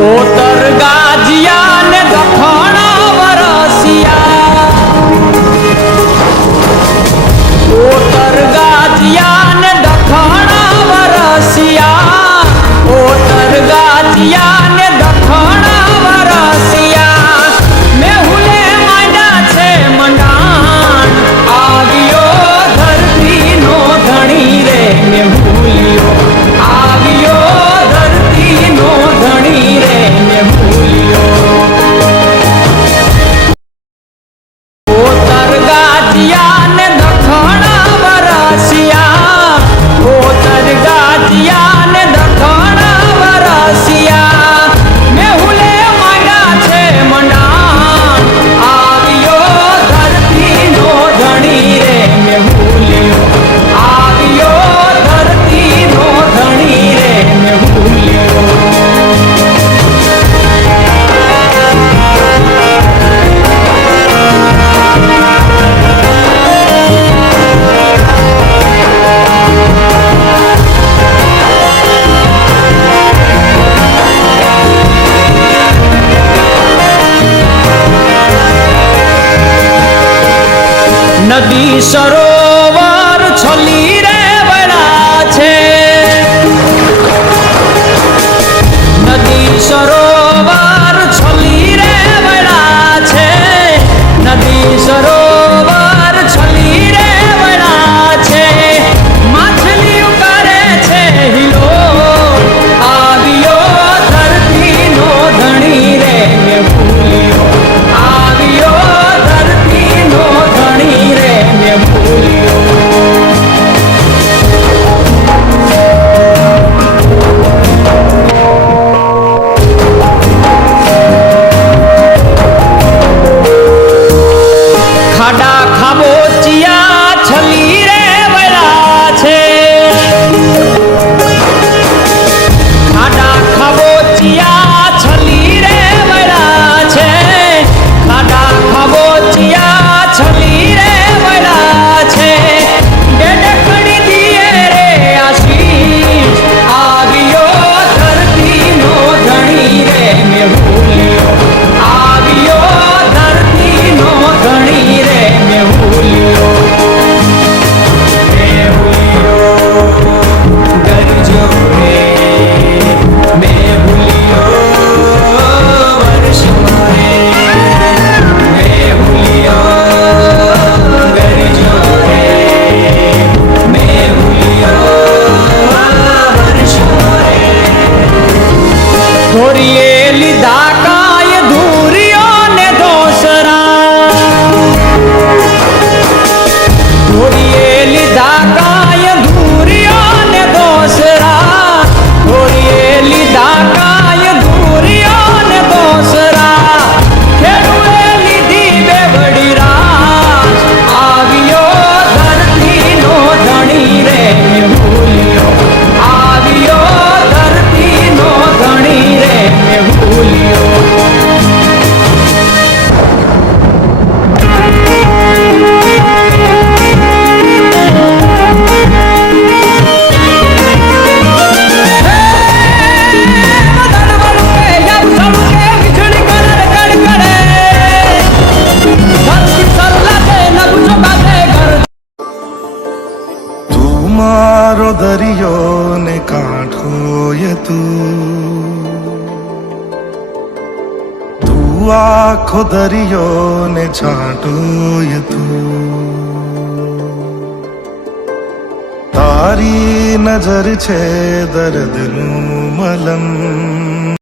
ઓતર ગાજિયા ને દખણા વરસિયા, ઓતર ગાજિયા ને દખણા વરસિયા, ઓતર ગાજિયા ને દખણા વરસિયા, મેહુલે માંડ્યા છે મંડાણ, આવ્યો ધરતી નો ધણી રે મેહુલિયો, આવ્યો ધરતી નો ધણી રે મેહુલિયો. ઓતર ગાજિયા ને દખણા વરસિયા, ઓતર ગાજિયા ને દખણા વરસિયા, મેહુલે માંડ્યા છે મંડાણ, આવ્યો ધરતી નો ધણી રે મેહુલિયો, આવ્યો ધરતી નો ધણી રે મેહુલિયો. નદી સરોવર છલી રે વળા છે, નદી સરોવર છલી રે વળા છે, નદી સરોવર છલી રે વળા છે, માછલીઓ કરે છે હિલો, આવ્યો ધરતી નો ધણી રે મેહુલિયો, આવ્યો ધરતી નો ધણી રે મેહુલિયો. ખાડા ખાબોચિયા છલી રે વળા છે, ખાડા ખાબોચિયા છલી રે વળા છે, ખાડા ખાબોચિયા છલી રે વળા છે, ડેડકડી દીએ રે આશીષ, આવ્યો ધરતી નો ધણી રે મેહુલિયો, આવ્યો ધરતી નો ધણી રે મેહુલિયો. મેહુલિયો ગરજો રે મેહુલિયો વર્ષમાં રે, મેહુલિયો ગરજો રે મેહુલિયો વર્ષમાં રે. ધોરીએ લીધા કાય ધૂરિયો ને દોસરા, ધોરીએ લીધા કાય ધૂરિયો ને દોસરા, ધોરીએ લીધા કાય ધૂરિયો ને દોસરા, ખેડૂએ લીધી બેવડી રાસ, આવ્યો ધરતી નો ધણી રે મેહુલિયો, આવ્યો ધરતી નો ધણી રે મેહુલિયો. તું મારો દરિયો ને કાંઠો ય તું આખો દરિયો ને છાંટો ય તું, તારી નજર છે દર્દનું મલમ,